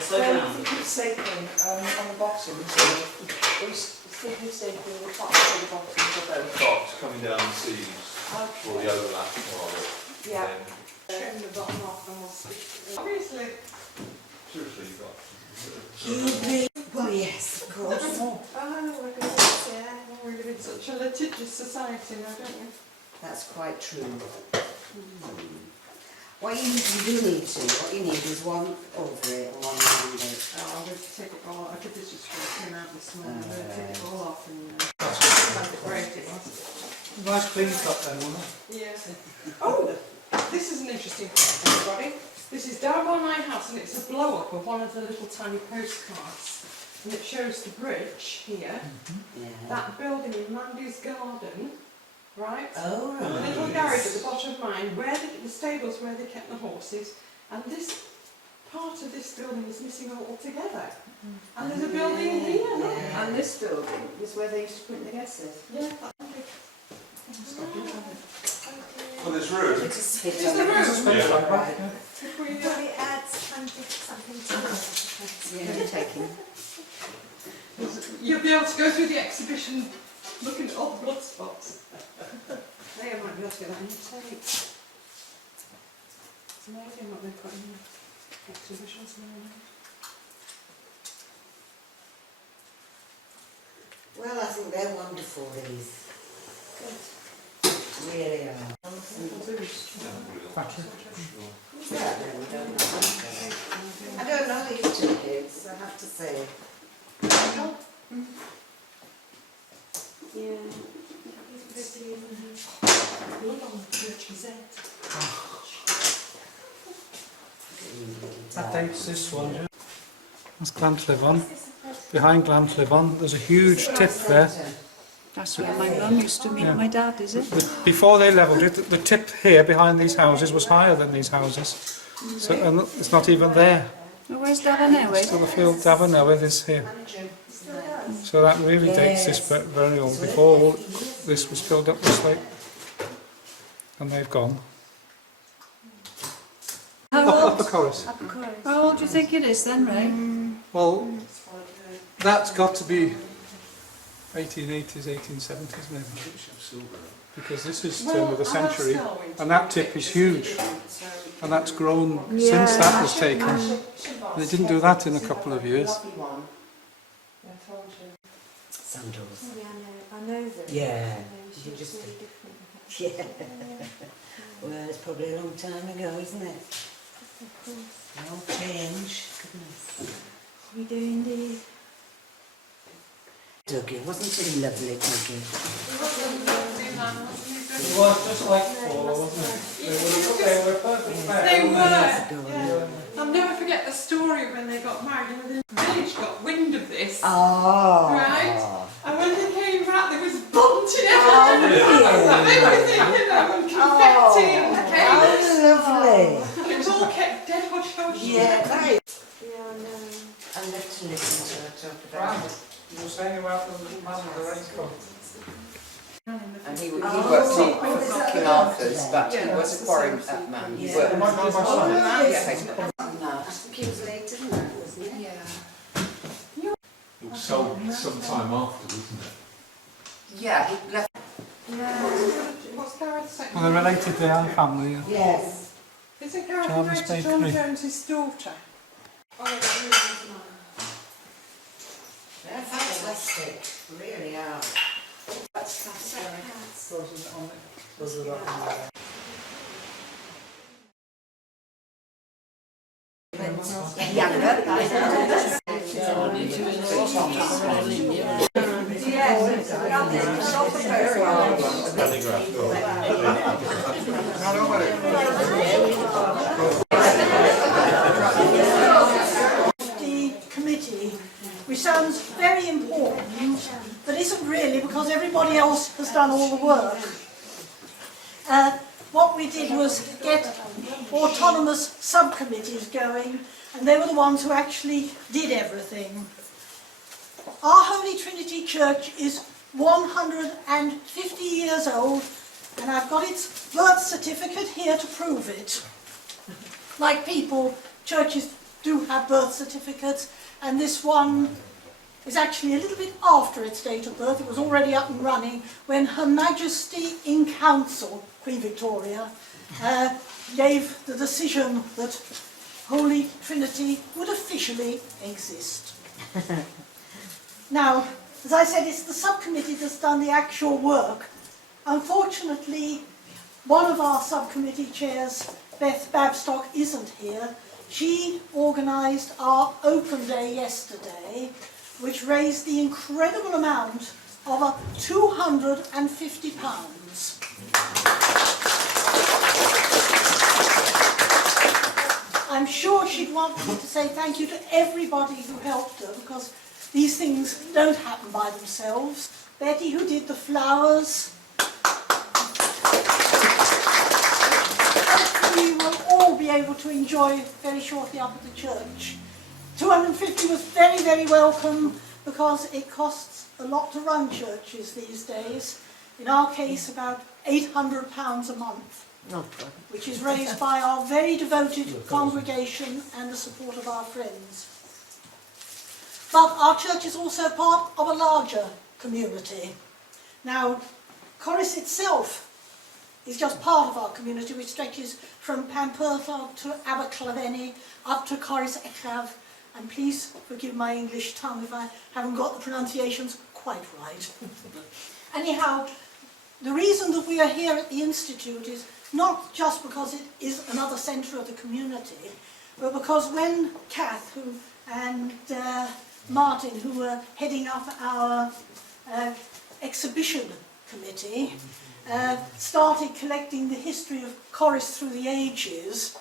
Stapling on the bottom, stapling the top and the bottom of both. Tops coming down the seams, Okay. or the overlap rather. Yeah. Trim the bottom off and we'll stick it in. Obviously. Seriously, you got. Well, yes, of course. Oh, look at this, yeah. We live in such a litigious society now, don't we? That's quite true. What you need is one over it and one around it. Oh, I'll just take it all. I did this just came out this morning. I'm going to take it all off and how great it was. Nice clean cut then, wasn't it? Yeah. Oh, this is an interesting fact, everybody. This is down by my house and it's a blow up of one of the little tiny postcards. And it shows the bridge here, Yeah. that building in Mandy's garden, right? Oh, And the right. little garage at the bottom of mine, where the stables where they kept the horses, and this part of this building is missing altogether. And there's a building here, look. Yeah. And this building is where they used to put the guesses. Yeah. For this room? Just Is the room? Yeah. Right. If we, But it adds something to it. Yeah, taking. you'll be able to go through the exhibition looking at all the blood spots. Hey, I might be able to get that in the tape. It's amazing what they've got in the exhibitions now. Well, I think they're wonderful, these. Really are. Patrick. Yeah, no, we don't know. I don't know these two kids, I have to say. Yeah. Look on the church's head. That dates this one, yeah. That's Glantlyfon. Behind Glantlyfon, there's a huge tip there. That's where my mum used to meet my dad, is it? Before they levelled it, the tip here behind these houses was higher than these houses. So, and it's not even there. Well, where's Davernowid? So the field Davernowid is here. So that really dates this very old, before all this was filled up this lake. And they've gone. Up the Corris. How old do you think it is then, Ray? Well, that's got to be 1880s, 1870s maybe. Because this is turn of the century, and that tip is huge. And that's grown since that was taken. They didn't do that in a couple of years. Sandals. I know them. Yeah. You just, yeah. Well, it's probably a long time ago, isn't it? No change. Goodness. We do indeed. Dougie, wasn't he lovely, Dougie? It was just like before, wasn't it? They were perfect. They were. Yeah. Yeah. I'll never forget the story when they got married. You know, the village got wind of this. Oh. Right? And when they came back, there was bunting everywhere. Oh, Everything, you know, and confetti and cakes. Oh, lovely. And it was all kept dead hush hush. Yeah, right. Yeah, I know. I love to listen to her talk about it. You were saying about the man with the raincoat. And he worked for King Arthur's, but he was a quarry man. He worked My God, my son. I think he was late, didn't it? Wasn't he? Yeah. It was sold sometime after, wasn't it? Yeah, he left. Yeah. What's Gareth saying? Well, they're related, they are family. Yeah. Yes. Isn't Gareth Jarvis married to John Bakery. Jones' daughter? Oh, that really is nice. They're fantastic, really are. The committee, which sounds very important, but isn't really because everybody else has done all the work. What we did was get autonomous subcommittees going, and they were the ones who actually did everything. Our Holy Trinity Church is 150 years old, and I've got its birth certificate here to prove it. Like people, churches do have birth certificates, and this one is actually a little bit after its date of birth. It was already up and running when Her Majesty in Council, Queen Victoria, gave the decision that Holy Trinity would officially exist. Now, as I said, it's the subcommittee that's done the actual work. Unfortunately, one of our subcommittee chairs, Beth Babstock, isn't here. She organised our open day yesterday, which raised the incredible amount of £250. I'm sure she'd want me to say thank you to everybody who helped her, because these things don't happen by themselves. Betty, who did the flowers. Hopefully we'll all be able to enjoy very shortly up at the church. 250 was very, very welcome, because it costs a lot to run churches these days. In our case, about £800 a month, which is raised by our very devoted congregation and the support of our friends. But our church is also part of a larger community. Now, Corris itself is just part of our community, which stretches from Pampertha to Aberclaveny up to Corris Echav, and please forgive my English tongue if I haven't got the pronunciations quite right. Anyhow, the reason that we are here at the Institute is not just because it is another centre of the community, but because when Kath and Martin, who were heading up our exhibition committee, started collecting the history of Corris through the ages,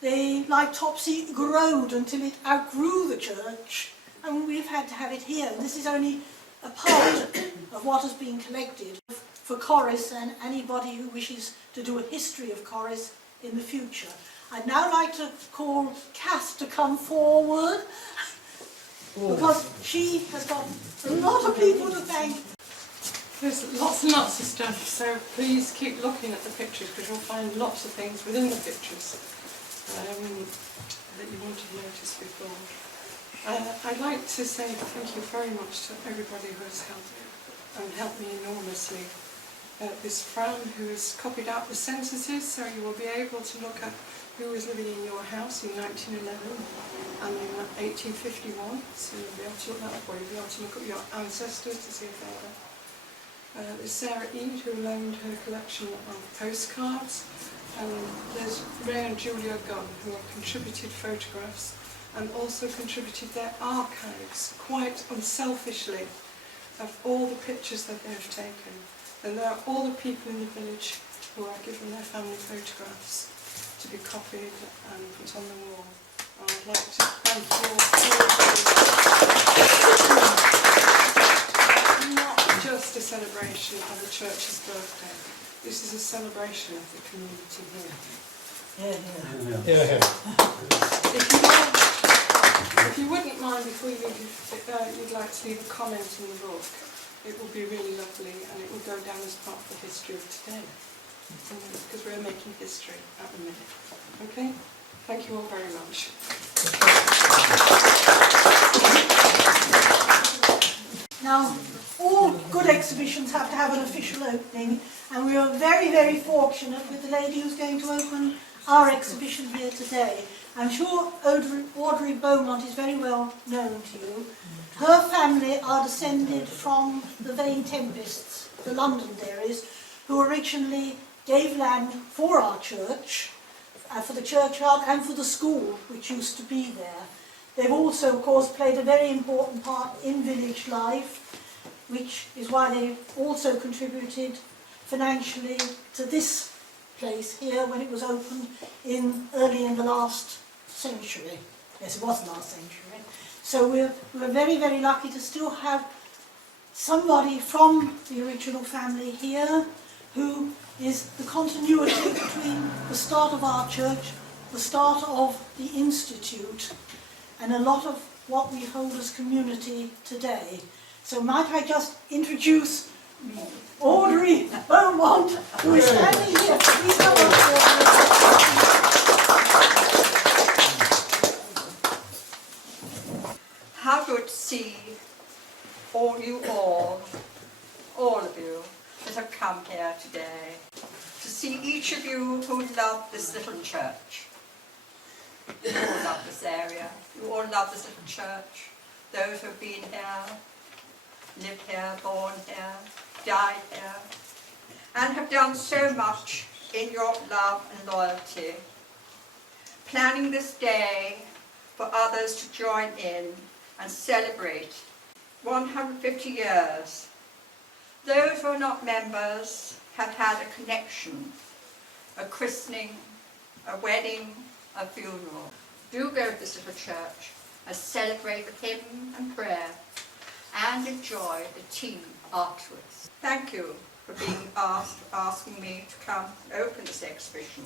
they, like Topsy, growed until it outgrew the church, and we've had to have it here. And this is only a part of what has been collected for Corris and anybody who wishes to do a history of Corris in the future. I'd now like to call Kath to come forward, because she has got a lot of people to thank. There's lots and lots of stuff, so please keep looking at the pictures, because you'll find lots of things within the pictures that you wouldn't have noticed before. I'd like to say thank you very much to everybody who has helped me enormously. This Fran, who has copied out the censuses, so you will be able to look at who was living in your house in 1911 and in 1851, so you'll be able to look that up, or you'll be able to look at your ancestors to see if they're there. There's Sarah Eade, who loaned her collection of postcards, and there's Ray and Julia Gunn, who have contributed photographs and also contributed their archives, quite unselfishly, of all the pictures that they have taken. And there are all the people in the village who are given their family photographs to be copied and put on the wall. I'd like to thank you all for not just a celebration of the church's birthday. This is a celebration of the community here. If you wouldn't mind, if you'd like to leave a comment in the book, it will be really lovely, and it will go down as part of the history of today, because we're making history at the minute. Okay? Thank you all very much. Now, all good exhibitions have to have an official opening, and we are very, very fortunate with the lady who's going to open our exhibition here today. I'm sure Audrey Beaumont is very well known to you. Her family are descended from the Vane Tempests, the Londonderrys, who originally gave land for our church, for the churchyard and for the school, which used to be there. They've also, of course, played a very important part in village life, which is why they also contributed financially to this place here when it was opened early in the last century. Yes, it was the last century. So we're very, very lucky to still have somebody from the original family here who is the continuity between the start of our church, the start of the Institute, and a lot of what we hold as community today. So might I just introduce Audrey Beaumont, who is standing here. Please come up, Audrey. see all of you that have come here today, to see each of you who love this little church. You all love this area, you all love this little church. Those who have been here, lived here, born here, died here, and have done so much in your love and loyalty. Planning this day for others to join in and celebrate 150 years. Those who are not members have had a connection, a christening, a wedding, a funeral. Do go to this little church and celebrate with hymn and prayer and enjoy the tea afterwards. Thank you for being asking me to come and open this exhibition.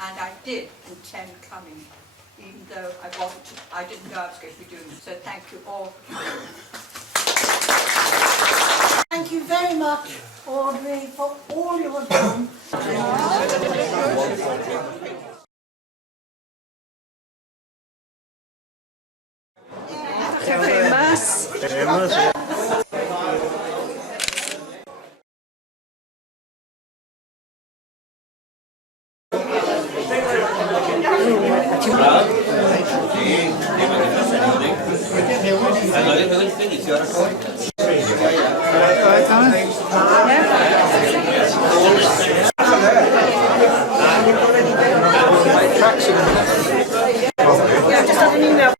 And I did intend coming, even though I didn't know I was going to be doing it. So thank you all for coming. Thank you very much, Audrey, for all you have done.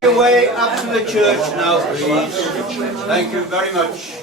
Your way up to the church now, please. Thank you very much.